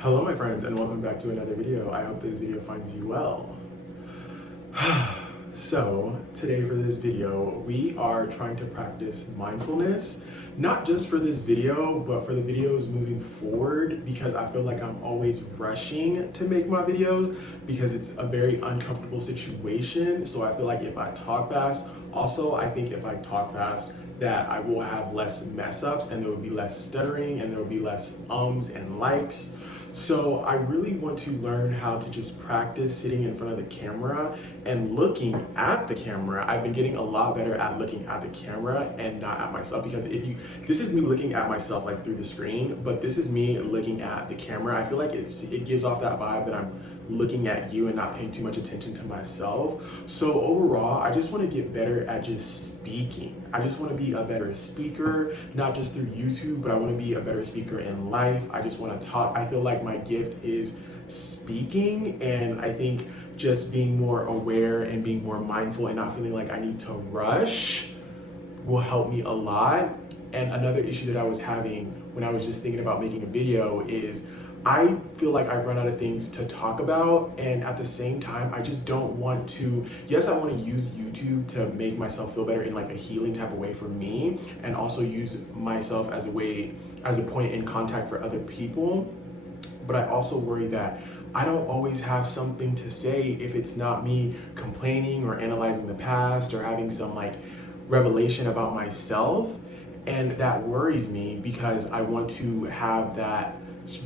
Hello my friends and welcome back to another video. I hope this video finds you well. So today for this video, we are trying to practice mindfulness, not just for this video, but for the videos moving forward, because I feel like I'm always rushing to make my videos because it's a very uncomfortable situation. So I feel like if I talk fast, also I think if I talk fast, that I will have less mess ups and there will be less stuttering and there will be less ums and likes. So I really want to learn how to just practice sitting in front of the camera and looking at the camera. I've been getting a lot better at looking at the camera and not at myself, because this is me looking at myself like through the screen, but this is me looking at the camera. I feel like it gives off that vibe that I'm looking at you and not paying too much attention to myself. So overall, I just want to get better at just speaking. I just want to be a better speaker, not just through YouTube, but I want to be a better speaker in life. I just want to talk. I feel like my gift is speaking, and I think just being more aware and being more mindful and not feeling like I need to rush will help me a lot. And another issue that I was having when I was just thinking about making a video is I feel like I run out of things to talk about, and at the same time, I just don't want to, yes, I want to use YouTube to make myself feel better in like a healing type of way for me, and also use myself as a point in contact for other people. But I also worry that I don't always have something to say if it's not me complaining or analyzing the past or having some like revelation about myself. And that worries me because I want to have that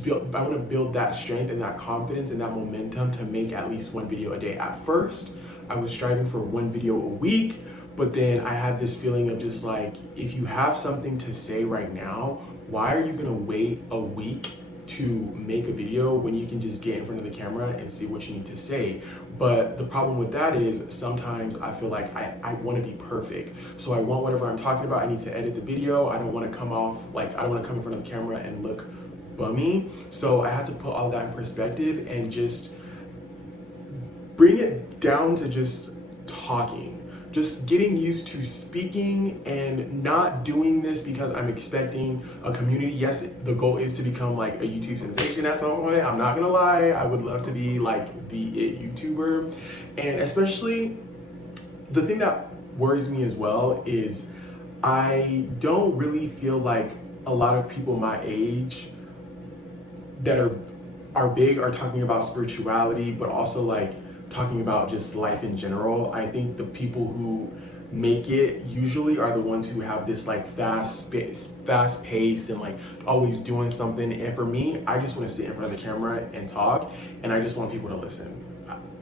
I want to build that strength and that confidence and that momentum to make at least one video a day. At first, I was striving for one video a week, but then I had this feeling of just like, if you have something to say right now, why are you gonna wait a week to make a video when you can just get in front of the camera and see what you need to say? But the problem with that is sometimes I feel like I want to be perfect. So I want whatever I'm talking about, I need to edit the video. I don't want to come off like, I don't want to come in front of the camera and look bummy. So I had to put all that in perspective and just bring it down to just talking, just getting used to speaking and not doing this because I'm expecting a community. Yes, the goal is to become like a YouTube sensation at some point. I'm not gonna lie, I would love to be like the it YouTuber. And especially the thing that worries me as well is I don't really feel like a lot of people my age that are big are talking about spirituality, but also like talking about just life in general. I think the people who make it usually are the ones who have this like fast pace and like always doing something. And for me, I just want to sit in front of the camera and talk, and I just want people to listen.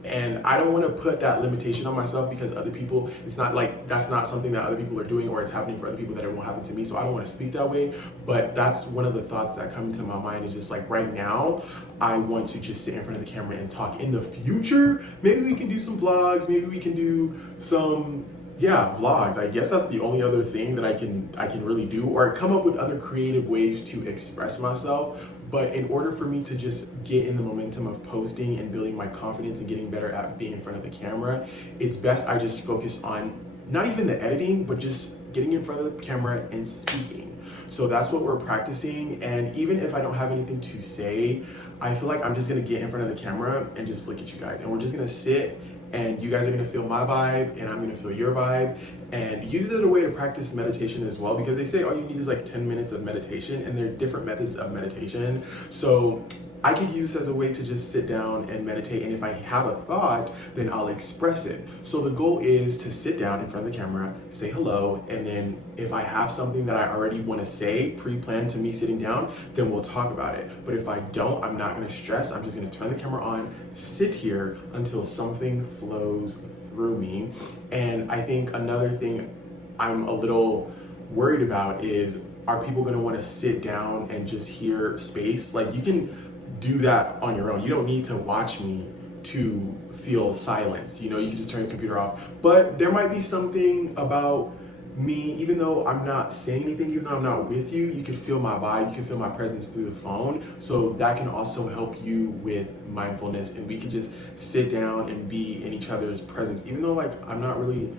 And I don't want to put that limitation on myself because other people, it's not like that's not something that other people are doing or it's happening for other people that it won't happen to me. So I don't want to speak that way. But that's one of the thoughts that come to my mind is just like right now, I want to just sit in front of the camera and talk. In the future, maybe we can do some vlogs, maybe we can do some vlogs. I guess that's the only other thing that I can really do, or come up with other creative ways to express myself. But in order for me to just get in the momentum of posting and building my confidence and getting better at being in front of the camera, it's best I just focus on not even the editing, but just getting in front of the camera and speaking. So that's what we're practicing. And even if I don't have anything to say, I feel like I'm just gonna get in front of the camera and just look at you guys. And we're just gonna sit, and you guys are gonna feel my vibe and I'm gonna feel your vibe, and use it as a way to practice meditation as well, because they say all you need is like 10 minutes of meditation, and there are different methods of meditation. So I could use this as a way to just sit down and meditate, and if I have a thought, then I'll express it. So the goal is to sit down in front of the camera, say hello, and then if I have something that I already want to say, pre-planned to me sitting down, then we'll talk about it. But if I don't, I'm not going to stress. I'm just going to turn the camera on, sit here until something flows through me. And I think another thing I'm a little worried about is, are people going to want to sit down and just hear space? Like, you can do that on your own. You don't need to watch me to feel silence. You know, you can just turn your computer off. But there might be something about me, even though I'm not saying anything, even though I'm not with you, you can feel my vibe, you can feel my presence through the phone. So that can also help you with mindfulness, and we can just sit down and be in each other's presence, even though like I'm not really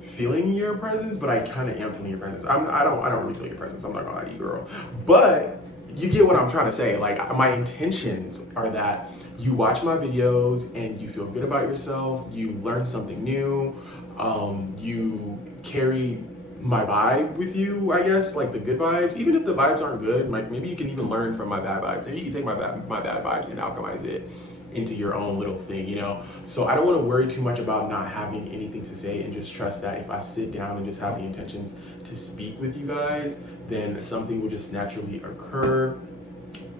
feeling your presence, but I kind of am feeling your presence. I don't really feel your presence. I'm not gonna lie to you, girl. But you get what I'm trying to say. Like, my intentions are that you watch my videos and you feel good about yourself, you learn something new, you carry my vibe with you, I guess, like the good vibes. Even if the vibes aren't good, like maybe you can even learn from my bad vibes. Maybe you can take my bad vibes and alchemize it into your own little thing, you know? So I don't want to worry too much about not having anything to say, and just trust that if I sit down and just have the intentions to speak with you guys, then something will just naturally occur.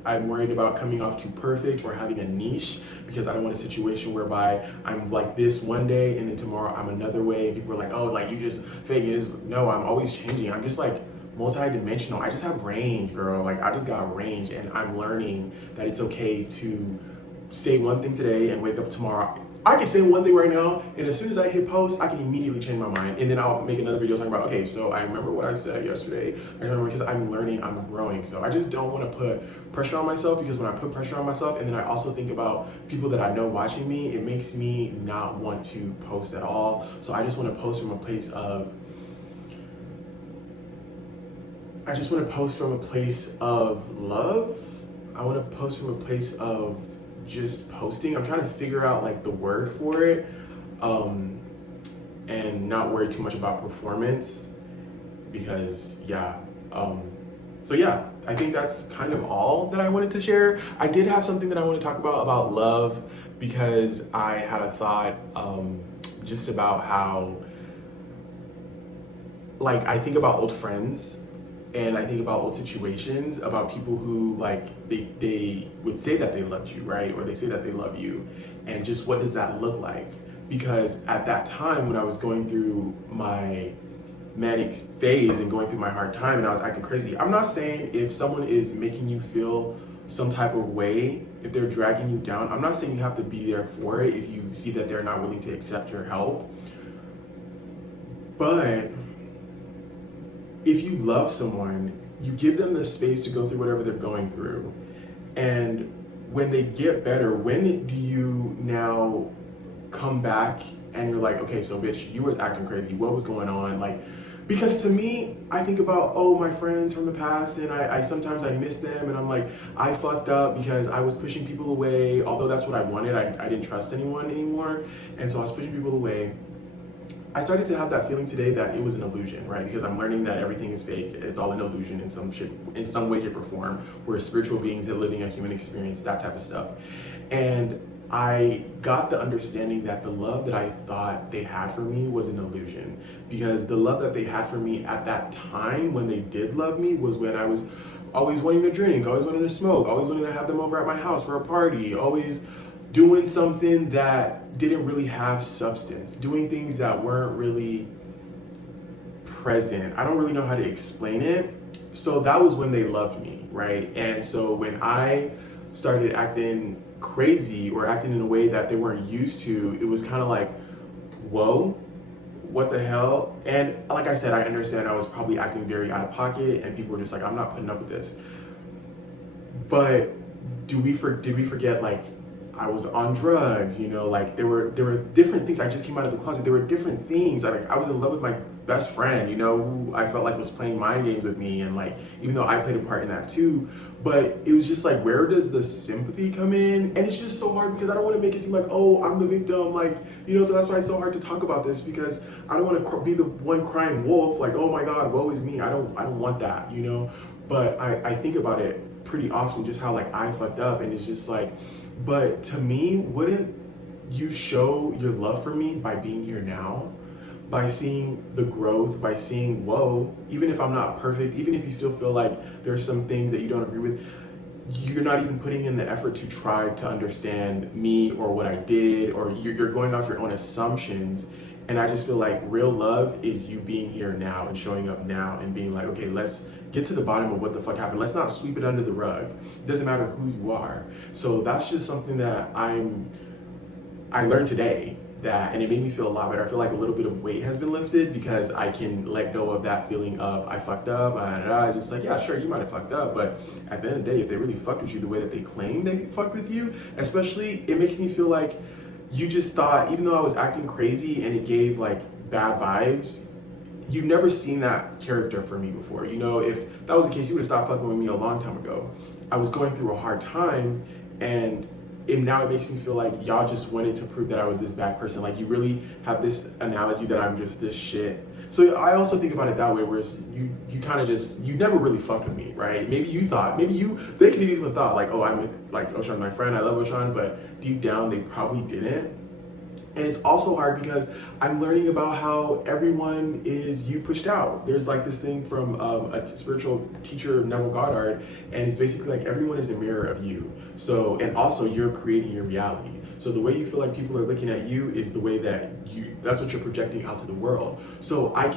I'm worried about coming off too perfect or having a niche, because I don't want a situation whereby I'm like this one day and then tomorrow I'm another way and people are like, oh, like you just fake it. No, I'm always changing. I'm just like multi-dimensional. I just have range, girl. Like I just got range, and I'm learning that it's okay to say one thing today and wake up tomorrow. I can say one thing right now, and as soon as I hit post, I can immediately change my mind, and then I'll make another video talking about, okay, so I remember what I said yesterday. I remember, because I'm learning, I'm growing. So I just don't want to put pressure on myself, because when I put pressure on myself, and then I also think about people that I know watching me, it makes me not want to post at all. So I just want to post from a place of, love. I want to post from a place of just posting. I'm trying to figure out like the word for it, and not worry too much about performance, because so yeah, I think that's kind of all that I wanted to share. I did have something that I want to talk about love, because I had a thought just about how, like, I think about old friends, and I think about old situations, about people who like they would say that they loved you, right? Or they say that they love you, and just what does that look like? Because at that time when I was going through my manic phase and going through my hard time and I was acting crazy, I'm not saying if someone is making you feel some type of way, if they're dragging you down, I'm not saying you have to be there for it if you see that they're not willing to accept your help. But if you love someone, you give them the space to go through whatever they're going through. And when they get better, when do you now come back and you're like, okay, so bitch, you was acting crazy. What was going on? Like, because to me, I think about, oh, my friends from the past, and I sometimes I miss them, and I'm like, I fucked up because I was pushing people away. Although that's what I wanted, I didn't trust anyone anymore. And so I was pushing people away. I started to have that feeling today that it was an illusion, right? Because I'm learning that everything is fake. It's all an illusion in some way, shape, or form. We're spiritual beings that living a human experience, that type of stuff. And I got the understanding that the love that I thought they had for me was an illusion, because the love that they had for me at that time when they did love me was when I was always wanting to drink, always wanting to smoke, always wanting to have them over at my house for a party, always doing something that didn't really have substance, doing things that weren't really present. I don't really know how to explain it. So that was when they loved me, right? And so when I started acting crazy or acting in a way that they weren't used to, it was kind of like, whoa, what the hell? And like I said, I understand I was probably acting very out of pocket, and people were just like, I'm not putting up with this. But did we forget, like, I was on drugs, you know, like there were different things. I just came out of the closet. There were different things. I was in love with my best friend, you know, who I felt like was playing mind games with me, and like, even though I played a part in that too, but it was just like, where does the sympathy come in? And it's just so hard, because I don't want to make it seem like, oh, I'm the victim, like, you know. So that's why it's so hard to talk about this, because I don't want to be the one crying wolf, like, oh my God, woe is me. I don't want that, you know. But I think about it pretty often, just how like I fucked up, and it's just like, but to me, wouldn't you show your love for me by being here now? By seeing the growth, by seeing, whoa, even if I'm not perfect, even if you still feel like there's some things that you don't agree with, you're not even putting in the effort to try to understand me or what I did, or you're going off your own assumptions. And I just feel like real love is you being here now and showing up now and being like, okay, let's get to the bottom of what the fuck happened. Let's not sweep it under the rug. It doesn't matter who you are. So that's just something that I learned today, and it made me feel a lot better. I feel like a little bit of weight has been lifted, because I can let go of that feeling of I fucked up. Just like, yeah, sure, you might have fucked up, but at the end of the day, if they really fucked with you the way that they claim they fucked with you, especially, it makes me feel like you just thought, even though I was acting crazy and it gave like bad vibes, you've never seen that character for me before. You know, if that was the case, you would have stopped fucking with me a long time ago. I was going through a hard time, and now it makes me feel like y'all just wanted to prove that I was this bad person. Like, you really have this analogy that I'm just this shit. So I also think about it that way, where it's, you kind of just, you never really fucked with me, right? Maybe you thought, they could have even thought like, oh, I'm like, Oshan's my friend, I love Oshan, but deep down they probably didn't. And it's also hard because I'm learning about how everyone is you pushed out. There's like this thing from a spiritual teacher, Neville Goddard, and it's basically like everyone is a mirror of you. So, and also you're creating your reality. So the way you feel like people are looking at you is the way that that's what you're projecting out to the world. So I'm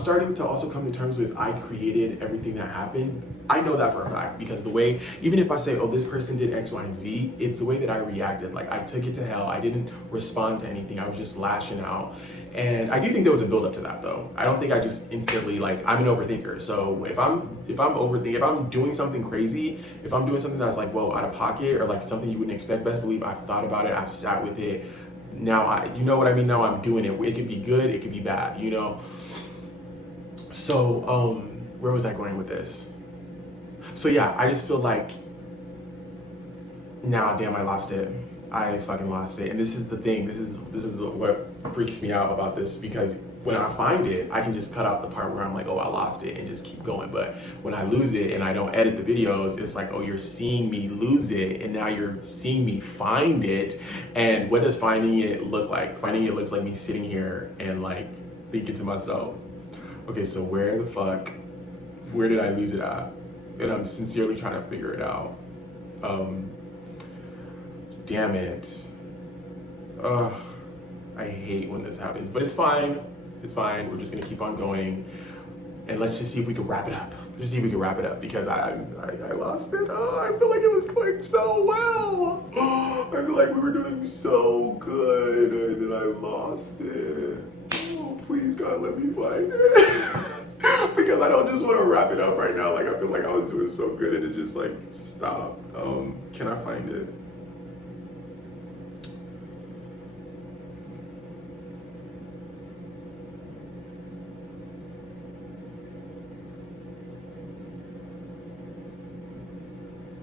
starting to also come to terms with, I created everything that happened. I know that for a fact, because the way, even if I say, oh, this person did X, Y, and Z, it's the way that I reacted. Like, I took it to hell. I didn't respond to anything. I was just lashing out. And I do think there was a build up to that though. I don't think I just instantly, like, I'm an overthinker. So if I'm doing something crazy, if I'm doing something that's like, whoa, out of pocket, or like something you wouldn't expect, best believe I've thought about it, I've sat with it. Now you know what I mean? Now I'm doing it. It could be good, it could be bad, you know? So, where was I going with this? So yeah, I just feel like, nah, damn, I lost it. I fucking lost it. And this is the thing, this is what freaks me out about this, because when I find it, I can just cut out the part where I'm like, oh, I lost it, and just keep going. But when I lose it and I don't edit the videos, it's like, oh, you're seeing me lose it, and now you're seeing me find it. And what does finding it look like? Finding it looks like me sitting here and like thinking to myself, okay, so where did I lose it at? And I'm sincerely trying to figure it out. Damn it. Ugh, I hate when this happens, but it's fine. It's fine. We're just gonna keep on going, and let's just see if we can wrap it up. Just see if we can wrap it up, because I lost it. Oh, I feel like it was going so well. Oh, I feel like we were doing so good, and then I lost it. Oh, please God, let me find it. Because I don't just want to wrap it up right now. Like, I feel like I was doing so good and it just like stopped. Can I find it?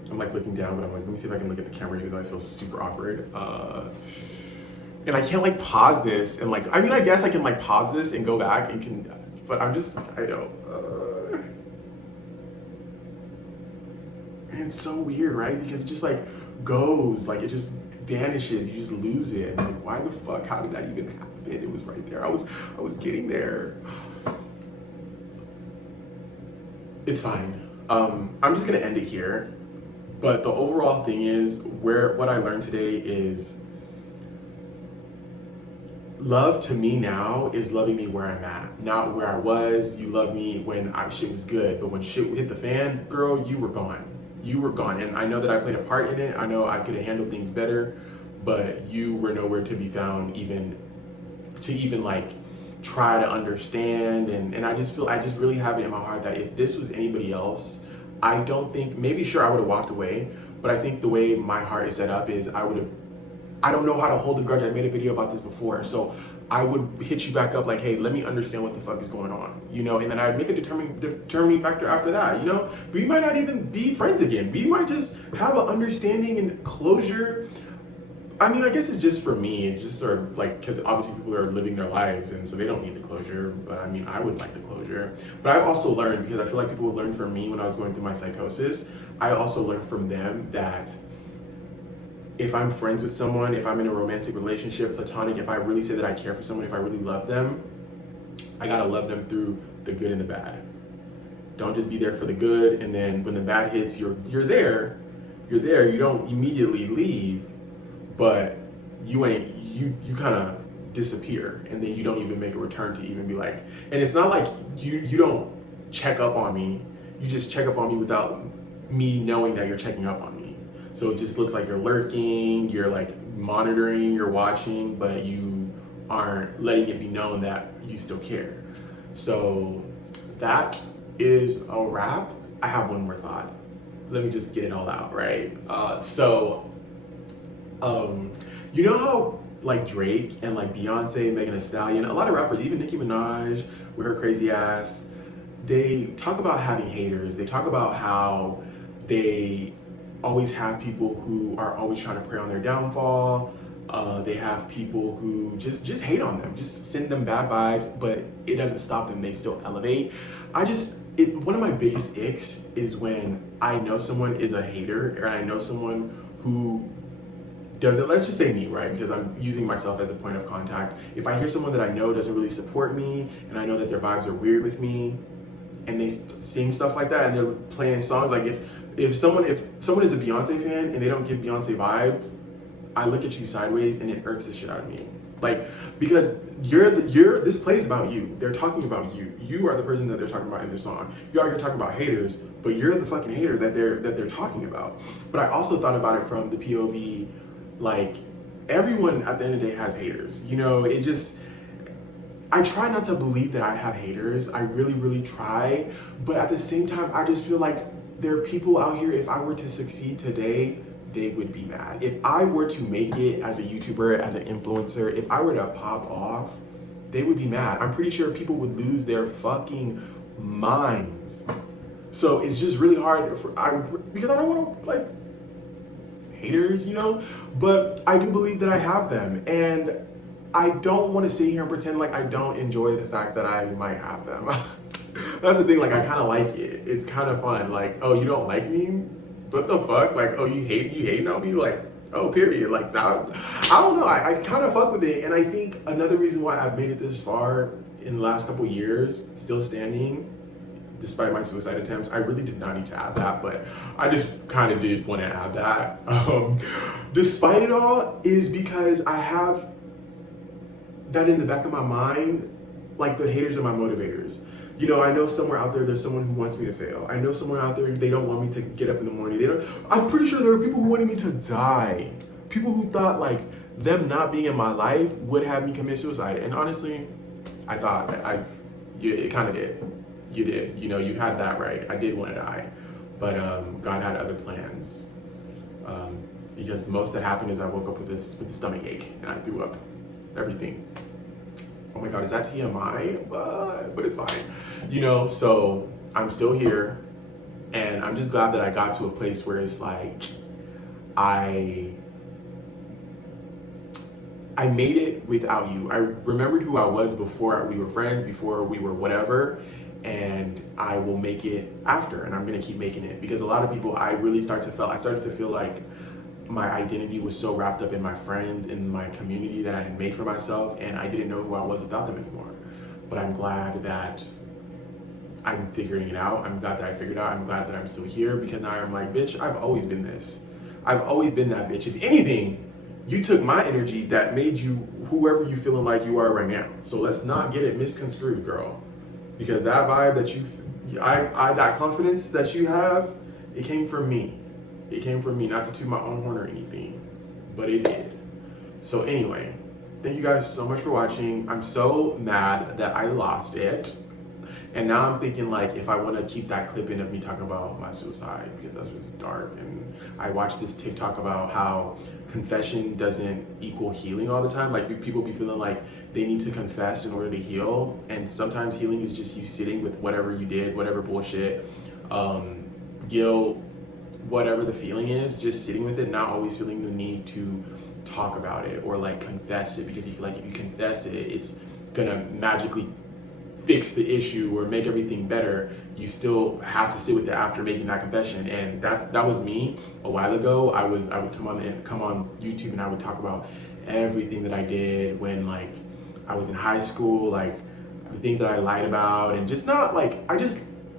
I'm like looking down, but I'm like, let me see if I can look at the camera, even though I feel super awkward. And I can't like pause this and like, I mean, I guess I can like pause this and go back and can, but I don't. And it's so weird, right? Because it just like goes, like it just vanishes, you just lose it. And like, why the fuck, how did that even happen? It was right there, I was getting there. It's fine. I'm just gonna end it here. But the overall thing is, what I learned today is, love to me now is loving me where I'm at, not where I was. You loved me when shit was good, but when shit hit the fan, girl, you were gone. You were gone. And I know that I played a part in it. I know I could have handled things better, but you were nowhere to be found, even like try to understand. And I just really have it in my heart that if this was anybody else, I don't think, maybe sure I would have walked away, but I think the way my heart is set up is I don't know how to hold a grudge. I made a video about this before. So I would hit you back up like, hey, let me understand what the fuck is going on, you know? And then I'd make a determining factor after that, you know? We might not even be friends again. We might just have an understanding and closure. I mean, I guess it's just for me, it's just sort of like, because obviously people are living their lives and so they don't need the closure, but I mean, I would like the closure. But I've also learned, because I feel like people learned from me when I was going through my psychosis, I also learned from them that if I'm friends with someone, if I'm in a romantic relationship, platonic, if I really say that I care for someone, if I really love them, I gotta love them through the good and the bad. Don't just be there for the good, and then when the bad hits, you're there, you don't immediately leave, but you kind of disappear, and then you don't even make a return to even be like, and it's not like you don't check up on me, you just check up on me without me knowing that you're checking up on me. So it just looks like you're lurking, you're like monitoring, you're watching, but you aren't letting it be known that you still care. So that is a wrap. I have one more thought. Let me just get it all out, right? You know how like Drake and like Beyonce, Megan Thee Stallion, a lot of rappers, even Nicki Minaj with her crazy ass, they talk about having haters. They talk about how they always have people who are always trying to prey on their downfall. They have people who just hate on them, just send them bad vibes, but it doesn't stop them. They still elevate. One of my biggest icks is when I know someone is a hater, or I know someone who doesn't, let's just say me, right? Because I'm using myself as a point of contact. If I hear someone that I know doesn't really support me, and I know that their vibes are weird with me, and they sing stuff like that, and they're playing songs, like if someone is a Beyonce fan and they don't give Beyonce vibe, I look at you sideways and it irks the shit out of me. Like, because this plays about you. They're talking about you. You are the person that they're talking about in their song. You're out here talking about haters, but you're the fucking hater that they're talking about. But I also thought about it from the POV, like, everyone at the end of the day has haters. You know, I try not to believe that I have haters. I really, really try. But at the same time, I just feel like there are people out here, if I were to succeed today, they would be mad. If I were to make it as a YouTuber, as an influencer, if I were to pop off, they would be mad. I'm pretty sure people would lose their fucking minds. So it's just really hard because I don't want to, like, haters, you know? But I do believe that I have them. And I don't want to sit here and pretend like I don't enjoy the fact that I might have them. That's the thing, like, I kind of like it. It's kind of fun. Like, oh, you don't like me? What the fuck? Like, oh, you hating on me? Like, oh, period. Like, I don't know. I kind of fuck with it. And I think another reason why I've made it this far in the last couple years, still standing, despite my suicide attempts, I really did not need to add that, but I just kind of did want to add that. Despite it all, is because I have that in the back of my mind, like, the haters are my motivators. You know, I know somewhere out there, there's someone who wants me to fail. I know somewhere out there, they don't want me to get up in the morning. I'm pretty sure there are people who wanted me to die. People who thought, like, them not being in my life would have me commit suicide. And honestly, I thought it kind of did. You did. You know, you had that right. I did want to die. But God had other plans. Because the most that happened is I woke up with a stomach ache and I threw up everything. Oh my God, is that TMI? But it's fine. You know, so I'm still here, and I'm just glad that I got to a place where it's like, I made it without you. I remembered who I was before we were friends, before we were whatever, and I will make it after, and I'm gonna keep making it. Because a lot of people, I started to feel like my identity was so wrapped up in my friends, in my community that I had made for myself, and I didn't know who I was without them anymore. But I'm glad that I'm figuring it out. I'm glad that I figured out. I'm glad that I'm still here, because now I'm like, bitch, I've always been this. I've always been that bitch. If anything, you took my energy that made you whoever you feeling like you are right now. So let's not get it misconstrued, girl. Because that vibe that that confidence that you have, it came from me. It came from me, not to toot my own horn or anything, but it did. So anyway, thank you guys so much for watching. I'm so mad that I lost it. And now I'm thinking, like, if I want to keep that clip in of me talking about my suicide, because that's just dark. And I watched this TikTok about how confession doesn't equal healing all the time. Like, people be feeling like they need to confess in order to heal. And sometimes healing is just you sitting with whatever you did, whatever bullshit, guilt, whatever the feeling is, just sitting with it, not always feeling the need to talk about it or, like, confess it, because you feel like if you confess it, it's gonna magically fix the issue or make everything better. You still have to sit with it after making that confession. And that was me a while ago. I would come on YouTube and I would talk about everything that I did when, like, I was in high school, like the things that I lied about, and just not like,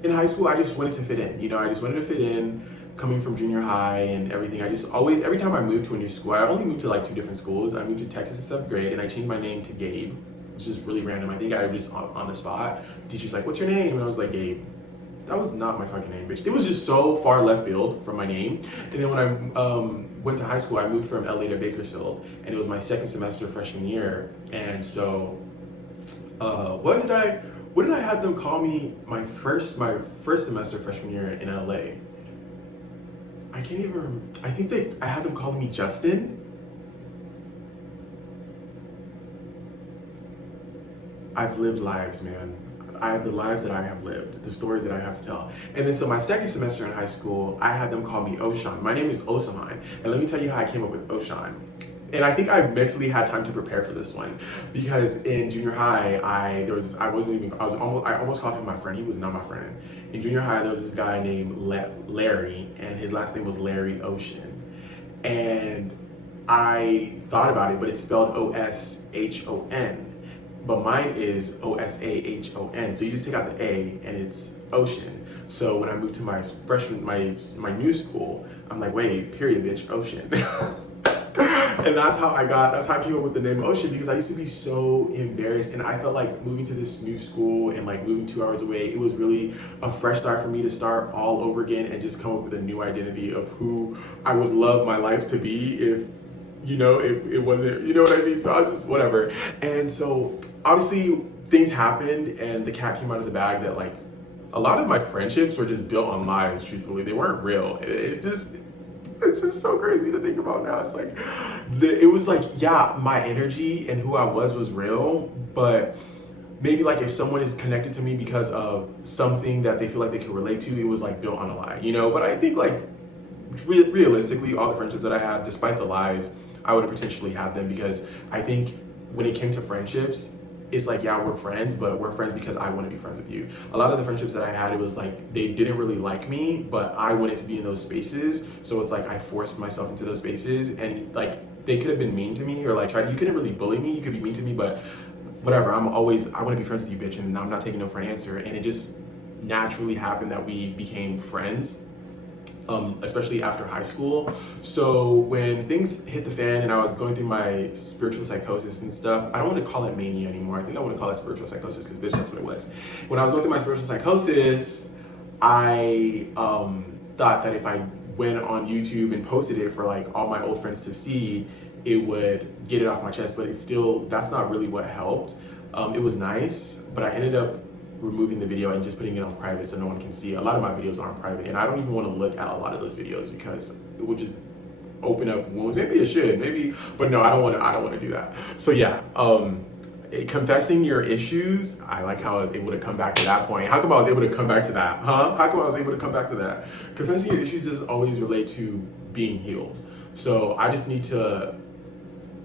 in high school, I just wanted to fit in. You know, I just wanted to fit in, coming from junior high and everything. Every time I moved to a new school, I only moved to like 2 different schools. I moved to Texas in 7th grade, and I changed my name to Gabe, which is really random. I think I was just on the spot. The teacher's like, what's your name? And I was like, Gabe. That was not my fucking name, bitch. It was just so far left field from my name. And then when I went to high school, I moved from LA to Bakersfield, and it was my 2nd semester freshman year. And so, what did I have them call me my first semester freshman year in LA? I can't even remember. I think I had them calling me Justin. I've lived lives, man. I have the lives that I have lived, the stories that I have to tell. And then so my second semester in high school, I had them call me Oshan. My name is Osahan. And let me tell you how I came up with Oshan. And I think I mentally had time to prepare for this one because in junior high, I almost called him my friend. He was not my friend. In junior high, there was this guy named Larry, and his last name was Larry Ocean. And I thought about it, but it's spelled Oshon. But mine is Osahon. So you just take out the A and it's Ocean. So when I moved to my my new school, I'm like, wait, period, bitch, Ocean. And that's how I came up with the name Ocean, because I used to be so embarrassed, and I felt like moving to this new school and like moving 2 hours away, it was really a fresh start for me to start all over again and just come up with a new identity of who I would love my life to be if it wasn't, you know what I mean? So I just, whatever. And so obviously things happened and the cat came out of the bag that like a lot of my friendships were just built on lies, truthfully. They weren't real. It's just so crazy to think about now. It's like, it was like, yeah, my energy and who I was real, but maybe like if someone is connected to me because of something that they feel like they can relate to, it was like built on a lie, But I think like realistically, all the friendships that I had, despite the lies, I would have potentially had them, because I think when it came to friendships, it's like, yeah, we're friends, but we're friends because I want to be friends with you. A lot of the friendships that I had, it was like they didn't really like me, but I wanted to be in those spaces. So it's like I forced myself into those spaces, and like they could have been mean to me or like you couldn't really bully me. You could be mean to me, but whatever. I want to be friends with you, bitch, and I'm not taking no for an answer. And it just naturally happened that we became friends. Especially after high school. So when things hit the fan and I was going through my spiritual psychosis and stuff, I don't want to call it mania anymore. I think I want to call it spiritual psychosis, because bitch, that's what it was. When I was going through my spiritual psychosis, I thought that if I went on YouTube and posted it for like all my old friends to see, it would get it off my chest, but that's not really what helped. It was nice, but I ended up removing the video and just putting it on private so no one can see. A lot of my videos aren't private, and I don't even want to look at a lot of those videos because it would just open up wounds. Maybe it should, but no, I don't want to do that. So yeah, confessing your issues, I like how I was able to come back to that point. How come I was able to come back to that? How come I was able to come back to that? Confessing your issues doesn't always relate to being healed. So I just need to,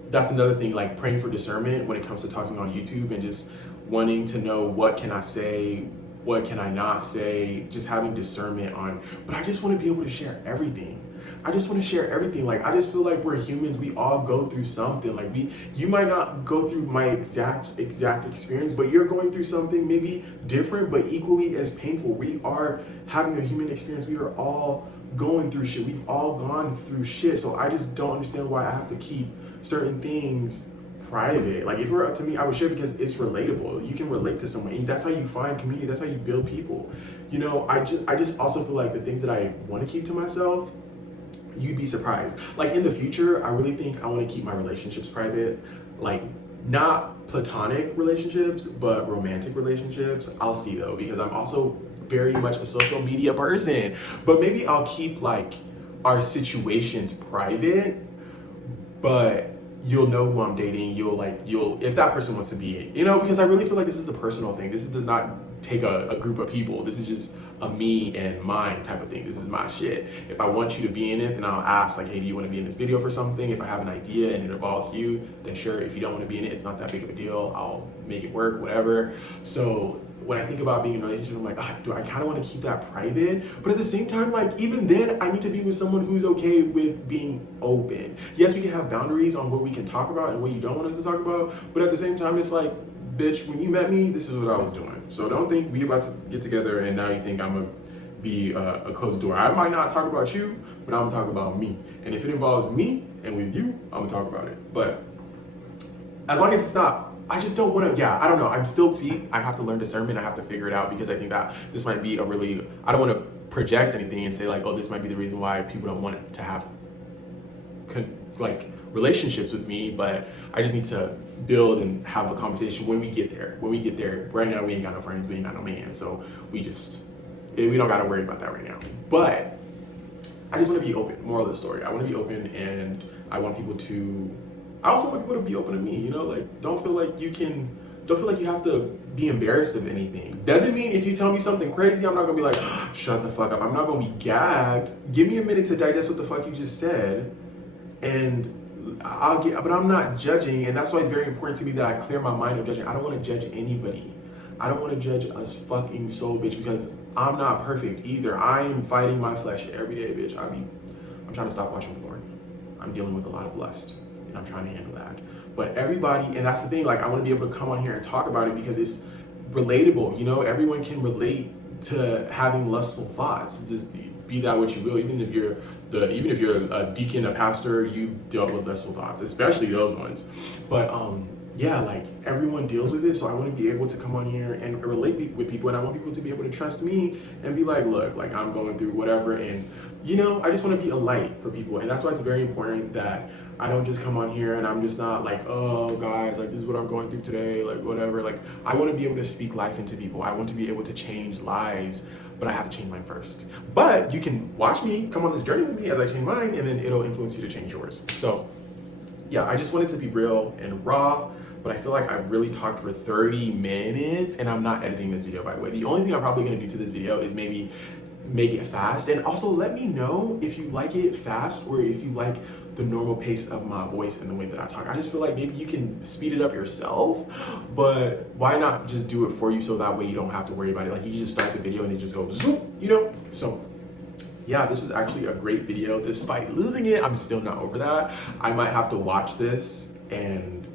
that's another thing, like praying for discernment when it comes to talking on YouTube and just wanting to know what can I say, what can I not say, just having discernment on, but I just want to be able to share everything. I just want to share everything. Like, I just feel like we're humans. We all go through something. Like you might not go through my exact experience, but you're going through something maybe different, but equally as painful. We are having a human experience. We are all going through shit. We've all gone through shit. So I just don't understand why I have to keep certain things private. Like if it were up to me, I would share because it's relatable. You can relate to someone, and that's how you find community. That's how you build people. I just also feel like the things that I want to keep to myself, you'd be surprised. Like in the future, I really think I want to keep my relationships private. Like not platonic relationships, but romantic relationships. I'll see though, because I'm also very much a social media person. But maybe I'll keep like our situations private, but you'll know who I'm dating. You'll if that person wants to be it, because I really feel like this is a personal thing. This does not take a group of people. This is just a me and mine type of thing. This is my shit. If I want you to be in it, then I'll ask like, hey, do you want to be in this video for something? If I have an idea and it involves you, then sure. If you don't want to be in it, it's not that big of a deal. I'll make it work, whatever. So when I think about being in a relationship, I'm like, do I kind of want to keep that private? But at the same time, like even then, I need to be with someone who's okay with being open. Yes, we can have boundaries on what we can talk about and what you don't want us to talk about. But at the same time, it's like, bitch, when you met me, this is what I was doing. So don't think we about to get together and now you think I'm gonna be a closed door. I might not talk about you, but I'm gonna talk about me. And if it involves me and with you, I'm gonna talk about it. But as long as it's not, I just don't want to, I don't know. I have to learn discernment. I have to figure it out, because I think that this might be I don't want to project anything and say like, oh, this might be the reason why people don't want to have relationships with me, but I just need to build and have a conversation when we get there. Right now we ain't got no friends, we ain't got no man. So we don't got to worry about that right now. But I just want to be open. Moral of the story, I want to be open, and I also want people to be open to me, like don't feel like you can don't feel like you have to be embarrassed of anything. Doesn't mean if you tell me something crazy, I'm not gonna be like, shut the fuck up. I'm not gonna be gagged. Give me a minute to digest what the fuck you just said, and but I'm not judging, and that's why it's very important to me that I clear my mind of judging. I don't want to judge anybody. I don't want to judge a fucking soul, bitch, because I'm not perfect either. I am fighting my flesh every day, bitch. I'm trying to stop watching porn. I'm dealing with a lot of lust, and I'm trying to handle that. But everybody, and that's the thing, like, I want to be able to come on here and talk about it because it's relatable, you know? Everyone can relate to having lustful thoughts. Just be that what you will, even if you're a deacon, a pastor, you deal with lustful thoughts, especially those ones. But yeah, like, everyone deals with it, so I want to be able to come on here and relate with people, and I want people to be able to trust me and be like, look, like, I'm going through whatever, and, you know, I just want to be a light for people, and that's why it's very important that I don't just come on here and I'm just not like, oh, guys, like, this is what I'm going through today, like, whatever. Like, I want to be able to speak life into people. I want to be able to change lives, but I have to change mine first. But you can watch me, come on this journey with me as I change mine, and then it'll influence you to change yours. So, yeah, I just wanted to be real and raw, but I feel like I really talked for 30 minutes, and I'm not editing this video, by the way. The only thing I'm probably gonna do to this video is maybe make it fast, and also let me know if you like it fast or if you like the normal pace of my voice and the way that I talk. I just feel like maybe you can speed it up yourself, but why not just do it for you so that way you don't have to worry about it. Like, you can just start the video and it just goes zoom, you know? So yeah, this was actually a great video. Despite losing it, I'm still not over that. I might have to watch this and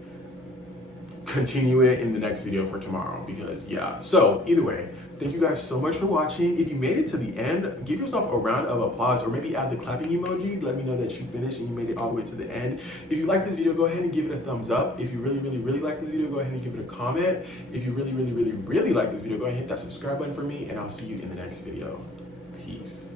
continue it in the next video for tomorrow because yeah. So either way, thank you guys so much for watching. If you made it to the end, give yourself a round of applause or maybe add the clapping emoji. Let me know that you finished and you made it all the way to the end. If you like this video, go ahead and give it a thumbs up. If you really like this video, go ahead and give it a comment. If you really like this video, go ahead and hit that subscribe button for me, and I'll see you in the next video. Peace.